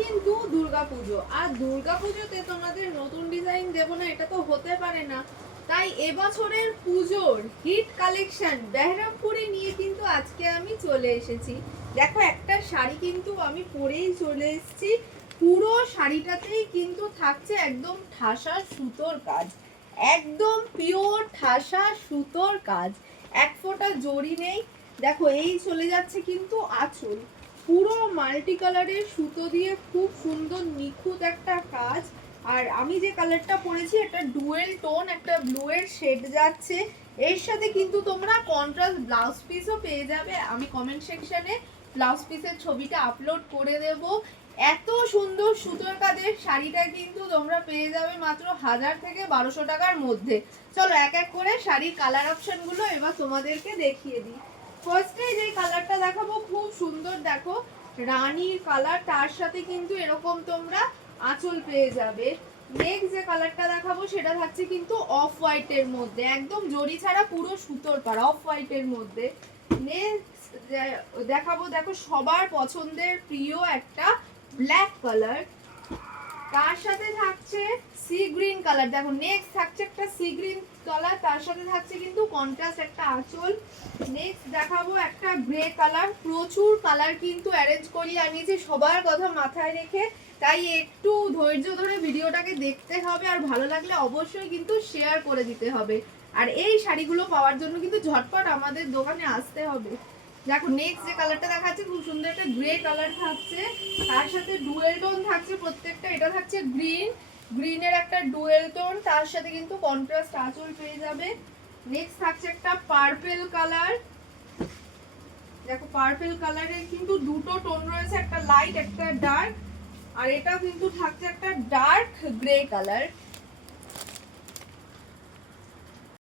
কিন্তু দুর্গাপুজো, আর দুর্গাপুজোতে তোমাদের নতুন ডিজাইন দেবো না এটা তো হতে পারে না। তাই এবছরের পুজোর হিট কালেকশন বেহরামপুরে নিয়ে কিন্তু আজকে আমি চলে এসেছি। দেখো একটা শাড়ি কিন্তু আমি পরেই চলে এসেছি। পুরো শাড়িটাতেই কিন্তু থাকছে একদম ঠাসা সুতোর কাজ, একদম পিওর ঠাসা সুতোর কাজ, এক ফোঁটা জরি নেই। দেখো এই চলে যাচ্ছে কিন্তু আঁচল, পুরো মাল্টি কালারের সুতো দিয়ে খুব সুন্দর নিখুঁত একটা কাজ। আর আমি যে কালারটা পরেছি এটা ডুয়েল টোন, একটা ব্লু এর শেড যাচ্ছে। এর সাথে কিন্তু তোমরা কন্ট্রাস্ট ব্লাউজ পিসও পেয়ে যাবে। আমি কমেন্ট সেকশনে ব্লাউজ পিসের ছবিটা আপলোড করে দেব। এত সুন্দর সুতোর কাজের শাড়িটা কিন্তু তোমরা পেয়ে যাবে মাত্র 1000 থেকে 1200 টাকার মধ্যে। চলো এক এক করে শাড়ির কালার অপশনগুলো এবার তোমাদেরকে দেখিয়ে দিই। ফার্স্টে যে কালারটা দেখাবো খুব সুন্দর, দেখো রানীর কালার, তার সাথে কিন্তু এরকম তোমরা আঁচল পেয়ে যাবে। নেক্সট যে কালারটা দেখাবো সেটা থাকছে কিন্তু অফ হোয়াইটের মধ্যে, একদম জরি ছাড়া পুরো সুতোর পাড় অফ হোয়াইটের মধ্যে। নেক্সট দেখাবো, দেখো সবার পছন্দের প্রিয় একটা ব্ল্যাক কালার, তার সাথে থাকছে সি গ্রিন কালার। দেখো নেক্সট থাকছে একটা সি গ্রিন কালার, তার সাথে থাকছে কিন্তু কন্ট্রাস্ট একটা আঁচল। নেক্সট দেখাবো একটা গ্রে কালার। প্রচুর কালার কিন্তু অ্যারেঞ্জ করিয়ে আনিয়েছি সবার কথা মাথায় রেখে, তাই একটু ধৈর্য ধরে ভিডিওটাকে দেখতে হবে, আর ভালো লাগলে অবশ্যই কিন্তু শেয়ার করে দিতে হবে। আর এই শাড়িগুলো পাওয়ার জন্য কিন্তু ঝটপট আমাদের দোকানে আসতে হবে। দেখো নেক্সট যে কালারটা দেখাচ্ছে খুব সুন্দর একটা গ্রে কালার থাকছে, তার সাথে ডুয়েল টোন থাকছে প্রত্যেকটা। এটা থাকছে গ্রিন, গ্রিনের একটা ডুয়েল টোন, তার সাথে কিন্তু কন্ট্রাস্ট আঁচল পেয়ে যাবে। নেক্সট থাকছে একটা পার্পল কালার। দেখো পার্পল কালারের কিন্তু দুটো টোন রয়েছে, একটা লাইট একটা ডার্ক, আর এটা কিন্তু থাকছে একটা ডার্ক গ্রে কালার।